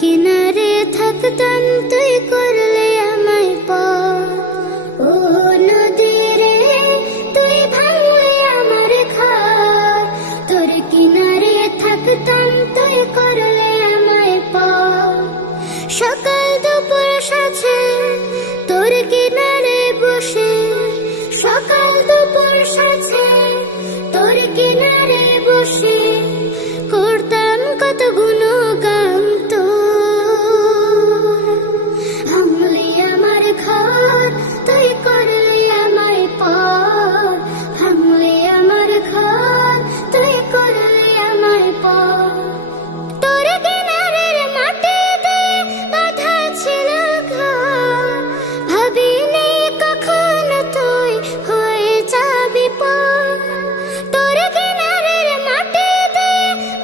কিনারে থাকতাম তুই করলে আমায় পর। ও নদী রে তুই ভাঙলে আমার ঘর, তোর কিনারে থাকতাম তুই করলে আমায় পর। সকাল দুপুর সাথে তোর কিনারে বসে, সকাল দুপুর সাথে তোর কিনারে বসে করতাম কত গুণগান তোর। ভাঙলি আমার ঘর তুই করলি আমায় পর, ভাঙলি আমার ঘর তুই করলি আমায় পর। তোর কিনারের মাটিতে বাঁধা ছিল ঘর, ভাবিনি কখনো তুই হয়ে যাবি পর। তোর কিনারের মাটিতে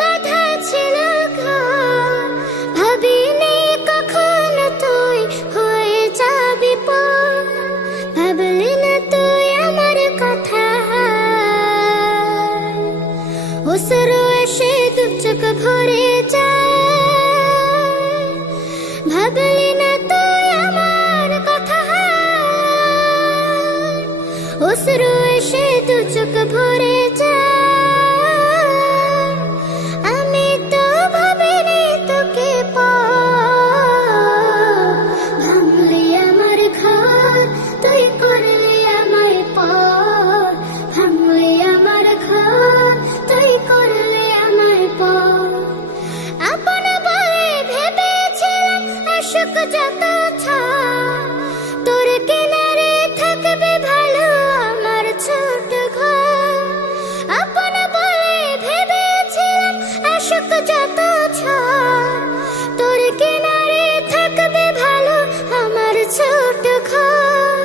বাঁধা ছিল ঘর, ভাবিনি কখনো তুই হয়ে যাবি পর। ভাবলি না তুই আমার কথা, অশ্রু এসে দু চোখ ভরে যায়। ভাবলি না তুই আমার কথা, অশ্রু এসে দু চোখ ভরে যায়। আমি তো ভাবিনি তোকে পর, ভাঙলি আমার ঘর তুই করলি আমায় পর, ভাঙলি আমার ঘর তুই করলি আমায় পর। আপন বলে ভেবেছিলাম আশুক যত ছাড়, তোর কিনারে থাকবে ভালো আমার ছোট ঘর। আপন বলে ভেবেছিলাম আশুক যত ছাড়, তোর কিনারে থাকবে ভালো আমার ছোট ঘর।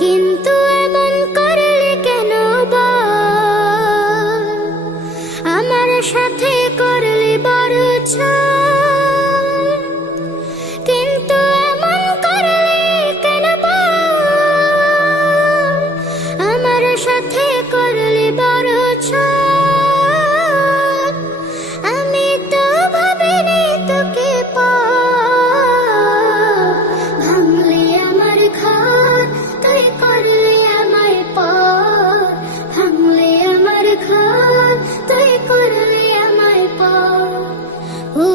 কিন্তু এমন করলে কেন বল, আমার সাথে করলি বড় ছাড়। কিন্তু এমন করলি কেন বল, আমার সাথে করলি বড় ছাড়। আমি তো ভাবিনি তোকে পর, ভাঙলি আমার ঘর তুই করলি আমায় পর, ভাঙলি আমার ঘর তুই করলি আমায় পর। ও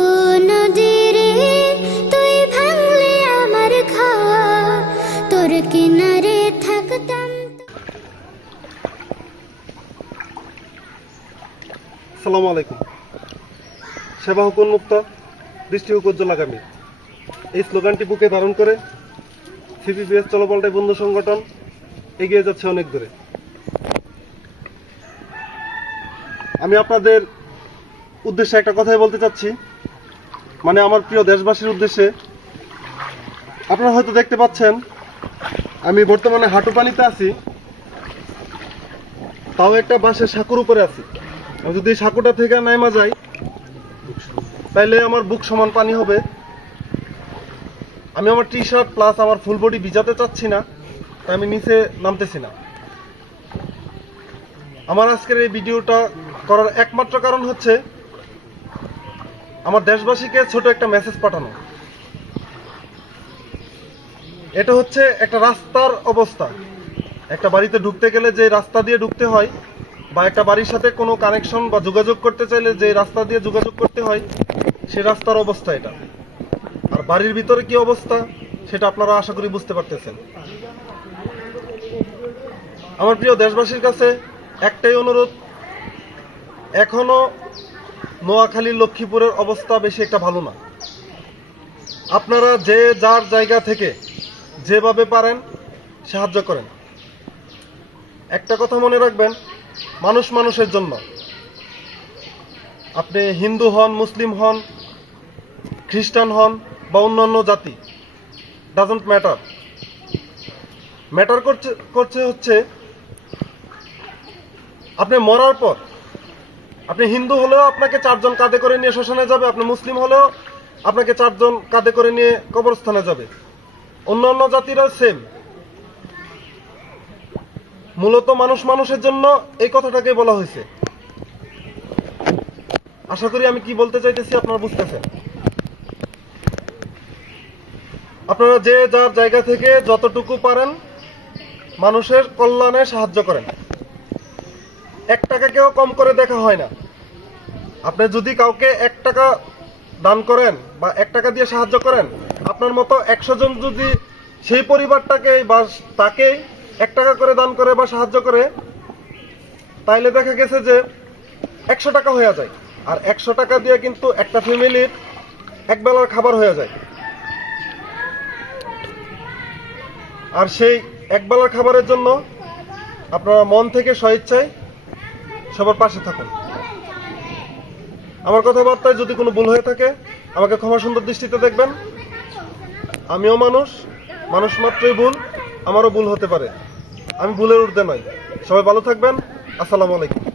নদী রে তুই ভাঙলি আমার ঘর, তোর কিনারে থাকতাম। আসসালামু আলাইকুম। সেবা হুকুম মুক্ত, দৃষ্টি হুক উজ্জ্বলাগামী, এই স্লোগানটি বুকে ধারণ করে সিপিবিএস চলপাল্টাই বন্ধু সংগঠন এগিয়ে যাচ্ছে অনেক দূরে। আমি আপনাদের উদ্দেশ্যে একটা কথাই বলতে চাচ্ছি, মানে আমার প্রিয় দেশবাসীর উদ্দেশ্যে। আপনারা হয়তো দেখতে পাচ্ছেন আমি বর্তমানে হাঁটু পানিতে আছি, তাও একটা বাঁশের সাঁকুর উপরে আছি। আমি যদি সাঁকুটা থেকে নাইমা যাই তাইলে আমার বুক সমান পানি হবে। আমি আমার টি শার্ট প্লাস আমার ফুল বডি ভিজাতে চাচ্ছি না, তাই আমি নিচে নামতেছি না। আমার আজকের এই ভিডিওটা করার একমাত্র কারণ হচ্ছে আমার দেশবাসীকে ছোট একটা মেসেজ পাঠানো। এটা হচ্ছে একটা রাস্তার অবস্থা। একটা বাড়িতে ঢুকতে গেলে যে রাস্তা দিয়ে ঢুকতে হয়, বা একটা বাড়ির সাথে কোনো কানেকশন বা যোগাযোগ করতে চাইলে যে রাস্তা দিয়ে যোগাযোগ করতে হয়, সেই রাস্তার অবস্থা এটা। আর বাড়ির ভিতরে কি অবস্থা সেটা আপনারা আশা করি বুঝতে পারতেছেন। আমার প্রিয় দেশবাসীর কাছে একটাই অনুরোধ, এখনো নোয়াখালী লক্ষ্মীপুরের অবস্থা বেশি একটা ভালো না। আপনারা যে যার জায়গা থেকে যেভাবে পারেন সাহায্য করেন। একটা কথা মনে রাখবেন, মানুষ মানুষের জন্য। আপনি হিন্দু হন, মুসলিম হন, খ্রিস্টান হন বা অন্যান্য জাতি, ডাজন্ট ম্যাটার। ম্যাটার করছে হচ্ছে আপনি মরার পর, আপনি হিন্দু হলেও আপনাকে 4 জন কাঁধে করে নিয়ে শ্মশানে যাবে, আপনি মুসলিম হলেও আপনাকে 4 জন কাঁধে করে নিয়ে কবরস্থানে যাবে। অন্যান্য জাতিরা সেম। মূলত মানুষ মানুষের জন্য এই কথাটাকে বলা হয়েছে। আশা করি আমি কি বলতে চাইতেছি আপনারা বুঝতেছেন। আপনারা যে যার জায়গা থেকে যতটুকু পারেন মানুষের কল্যাণে সাহায্য করেন। 1 টাকাকেও কম করে দেখা হয় না। আপনি যদি কাউকে 1 টাকা দান করেন বা 1 টাকা দিয়ে সাহায্য করেন, আপনার মতো 100 জন যদি সেই পরিবারটাকে বা তাকে 1 টাকা করে দান করে বা সাহায্য করে, তাইলে দেখা গেছে যে 100 টাকা হয়ে যায়। আর 100 টাকা দিয়ে কিন্তু একটা ফ্যামিলির এক বেলার খাবার হয়ে যায়। আর সেই এক বেলার খাবারের জন্য আপনারা মন থেকে স্বেচ্ছায় সবার পাশে থাকুন। আমার কথাবার্তায় যদি কোনো ভুল হয়ে থাকে আমাকে ক্ষমা সুন্দর দৃষ্টিতে দেখবেন। আমিও মানুষ, মানুষ মাত্রই ভুল, আমারও ভুল হতে পারে। আমি ভুলের ঊর্ধ্বে নই। সবাই ভালো থাকবেন। আসসালামু আলাইকুম।